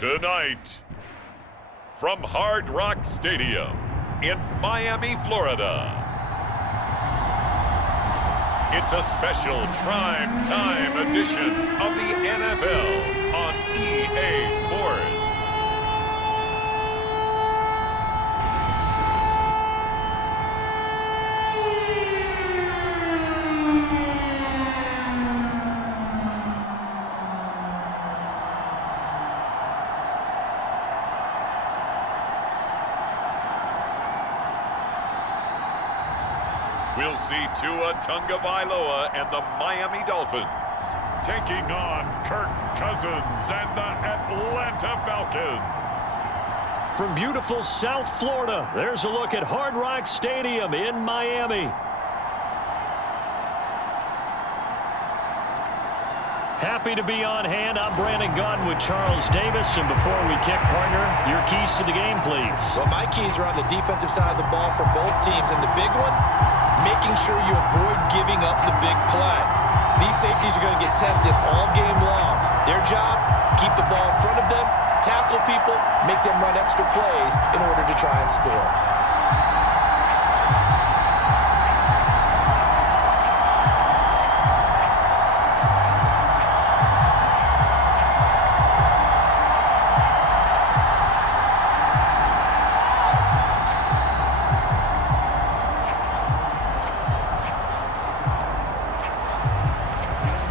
Tonight, from Hard Rock Stadium in Miami, Florida, it's a special prime time edition of the NFL on EA Sports. We'll see Tua Tagovailoa and the Miami Dolphins taking on Kirk Cousins and the Atlanta Falcons. From beautiful South Florida, there's a look at Hard Rock Stadium in Miami. Happy to be on hand. I'm Brandon Gaudin with Charles Davis. And before we kick, partner, your keys to the game, please. Well, my keys are on the defensive side of the ball for both teams. And the big one, making sure you avoid giving up the big play. These safeties are going to get tested all game long. Their job, keep the ball in front of them, tackle people, make them run extra plays in order to try and score.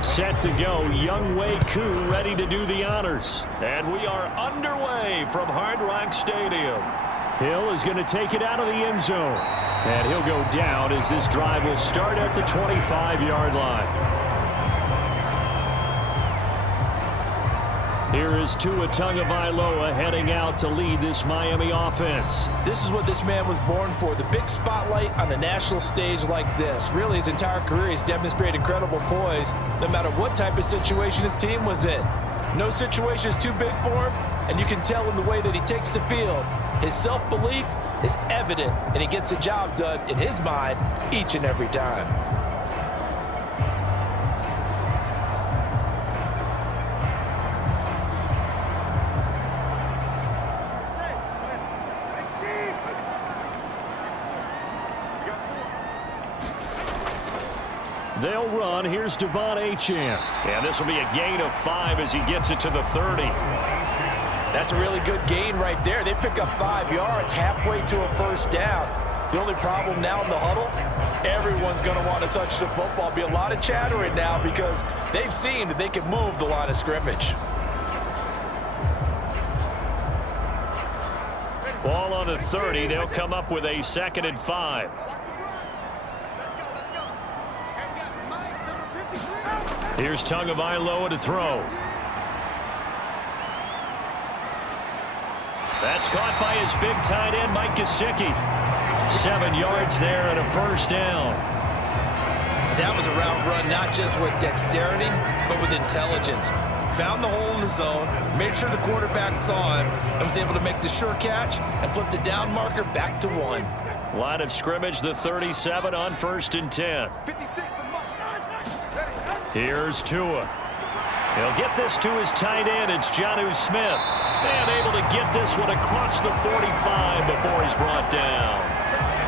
Set to go, Younghoe Koo ready to do the honors. And we are underway from Hard Rock Stadium. Hill is going to take it out of the end zone. And he'll go down as this drive will start at the 25-yard line. Here is Tua Tagovailoa heading out to lead this Miami offense. This is what this man was born for, the big spotlight on a national stage like this. Really, his entire career, he's demonstrated incredible poise no matter what type of situation his team was in. No situation is too big for him, and you can tell in the way that he takes the field. His self-belief is evident, and he gets the job done in his mind each and every time. They'll run. Here's Devon Achane. And this will be a gain of 5 as he gets it to the 30. That's a really good gain right there. They pick up 5 yards halfway to a first down. The only problem now in the huddle, everyone's going to want to touch the football. Be a lot of chattering now because they've seen that they can move the line of scrimmage. Ball on the 30. They'll come up with a 2nd and 5. Here's Tagovailoa to throw. That's caught by his big tight end, Mike Gesicki. 7 yards there and a first down. That was a route run not just with dexterity, but with intelligence. Found the hole in the zone, made sure the quarterback saw him, and was able to make the sure catch and flip the down marker back to 1. Line of scrimmage, the 37 on 1st and 10. Here's Tua. He'll get this to his tight end. It's Jonnu Smith. And able to get this one across the 45 before he's brought down.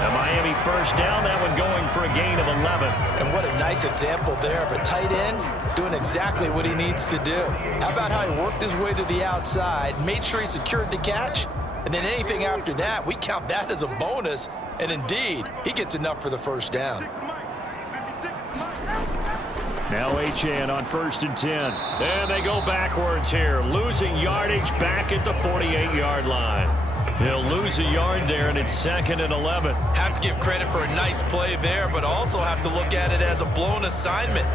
A Miami first down, that one going for a gain of 11. And what a nice example there of a tight end doing exactly what he needs to do. How about how he worked his way to the outside, made sure he secured the catch, and then anything after that, we count that as a bonus. And indeed, he gets enough for the first down. Now Achane on 1st and 10. And they go backwards here, losing yardage back at the 48-yard line. He'll lose a yard there, and it's 2nd and 11. Have to give credit for a nice play there, but also have to look at it as a blown assignment.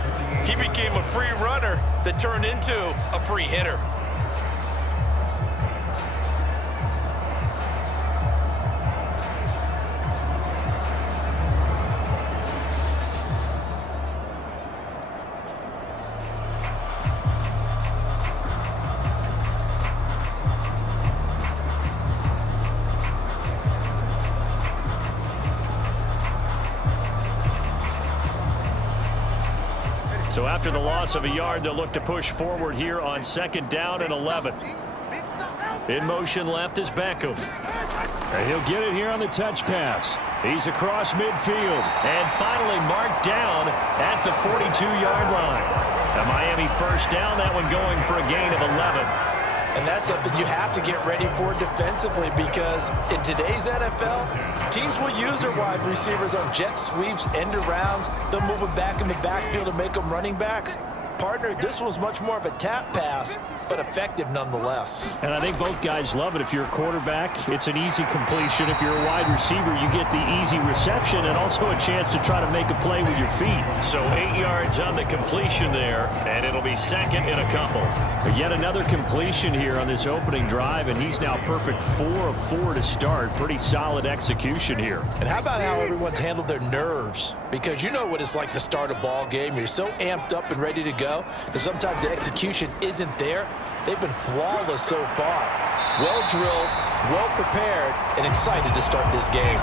He became a free runner that turned into a free hitter. So after the loss of a yard, they'll look to push forward here on 2nd down and 11. In motion left is Beckham. And he'll get it here on the touch pass. He's across midfield. And finally marked down at the 42-yard line. A Miami first down, that one going for a gain of 11. And that's something you have to get ready for defensively, because in today's NFL, teams will use their wide receivers on jet sweeps, end arounds. They'll move them back in the backfield and make them running backs. Partner, this was much more of a tap pass, but effective nonetheless. And I think both guys love it. If you're a quarterback, it's an easy completion. If you're a wide receiver, you get the easy reception and also a chance to try to make a play with your feet. So 8 yards on the completion there, and it'll be second in a couple. But yet another completion here on this opening drive, and he's now perfect 4 of 4 to start. Pretty solid execution here. And how about how everyone's handled their nerves? Because you know what it's like to start a ball game. You're so amped up and ready to go. And sometimes the execution isn't there. They've been flawless so far. Well drilled, well prepared, and excited to start this game.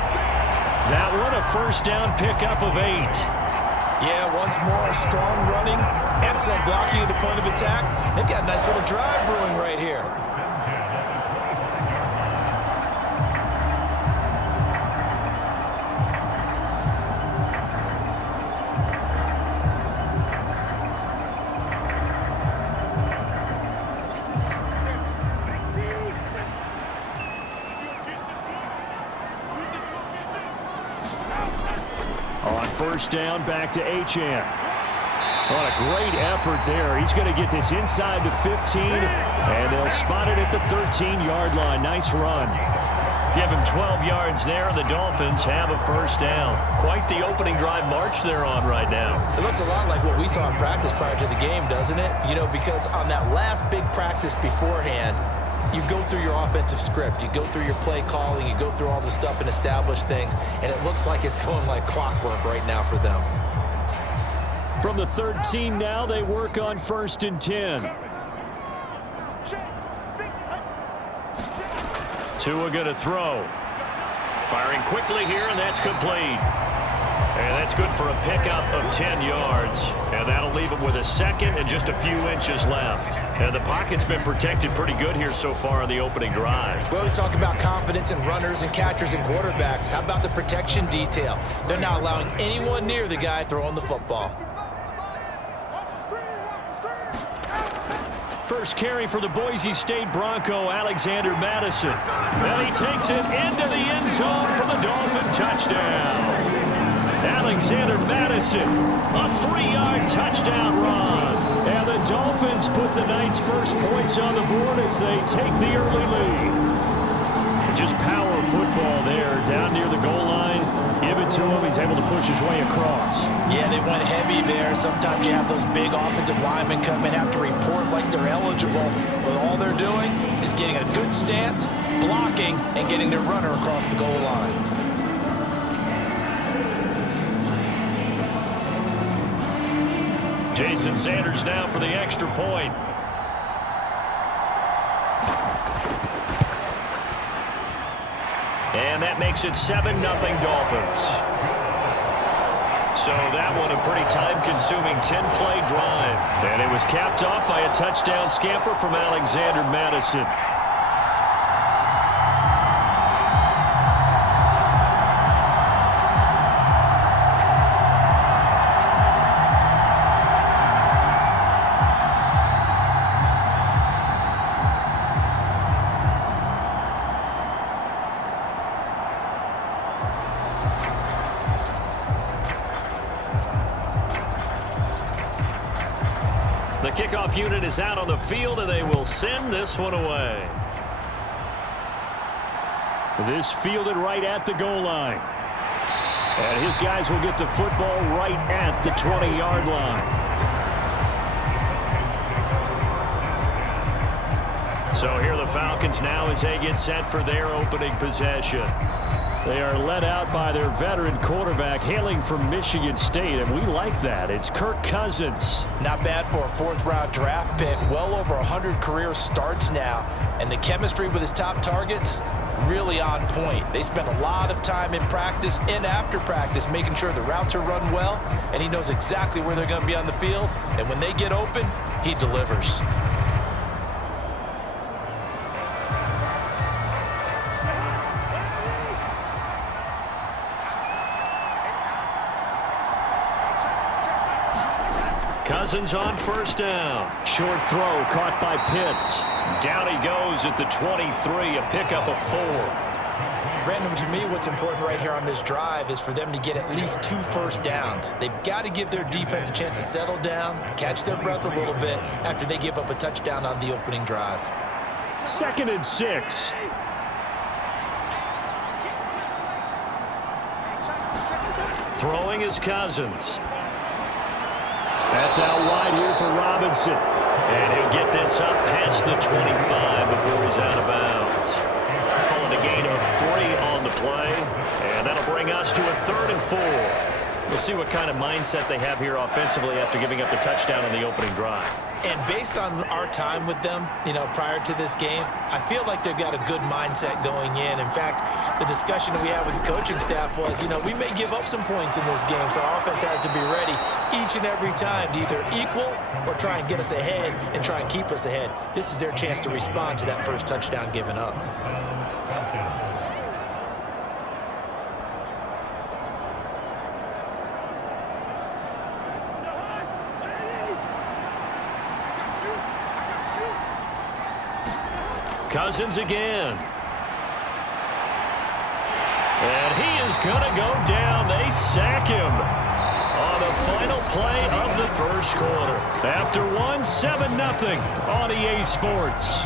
That one a first down pickup of 8. Yeah, once more, strong running, excellent blocking at the point of attack. They've got a nice little drive brewing right here. First down, back to Achane. What a great effort there. He's going to get this inside the 15, and they'll spot it at the 13-yard line. Nice run. Give him 12 yards there, and the Dolphins have a first down. Quite the opening drive march they're on right now. It looks a lot like what we saw in practice prior to the game, doesn't it? You know, because on that last big practice beforehand, you go through your offensive script, you go through your play calling, you go through all the stuff and establish things, and it looks like it's going like clockwork right now for them. From the 13 now, they work on 1st and 10. Tua going to throw. Firing quickly here, and that's complete. And that's good for a pickup of 10 yards. And that'll leave him with a second and just a few inches left. And the pocket's been protected pretty good here so far on the opening drive. We always talk about confidence in runners and catchers and quarterbacks. How about the protection detail? They're not allowing anyone near the guy throwing the football. First carry for the Boise State Bronco, Alexander Madison. And he takes it into the end zone for the Dolphin touchdown. Alexander Madison, a 3-yard touchdown run. And the Dolphins put the night's first points on the board as they take the early lead. Just power football there, down near the goal line. Give it to him. He's able to push his way across. Yeah, they went heavy there. Sometimes you have those big offensive linemen come in, have to report like they're eligible. But all they're doing is getting a good stance, blocking, and getting their runner across the goal line. Jason Sanders now for the extra point. And that makes it 7-0 Dolphins. So that one a pretty time-consuming 10-play drive. And it was capped off by a touchdown scamper from Alexander Madison. The kickoff unit is out on the field, and they will send this one away. This fielded right at the goal line. And his guys will get the football right at the 20-yard line. So here are the Falcons now as they get set for their opening possession. They are led out by their veteran quarterback hailing from Michigan State, and we like that. It's Kirk Cousins. Not bad for a 4th-round draft pick. Well over 100 career starts now. And the chemistry with his top targets, really on point. They spend a lot of time in practice and after practice making sure the routes are run well, and he knows exactly where they're going to be on the field. And when they get open, he delivers. Cousins on first down. Short throw caught by Pitts. Down he goes at the 23, a pickup of 4. Brandon, to me, what's important right here on this drive is for them to get at least 2 first downs. They've got to give their defense a chance to settle down, catch their breath a little bit after they give up a touchdown on the opening drive. 2nd and 6. Throwing is Cousins. That's out wide here for Robinson. And he'll get this up past the 25 before he's out of bounds. Calling a gain of 3 on the play. And that'll bring us to a 3rd and 4. We'll see what kind of mindset they have here offensively after giving up the touchdown on the opening drive. And based on our time with them, prior to this game, I feel like they've got a good mindset going in. In fact, the discussion we had with the coaching staff was, we may give up some points in this game, so our offense has to be ready each and every time to either equal or try and get us ahead and try and keep us ahead. This is their chance to respond to that first touchdown given up. Cousins again. And he is going to go down. They sack him on the final play of the first quarter. After 1, 7-0 on EA Sports.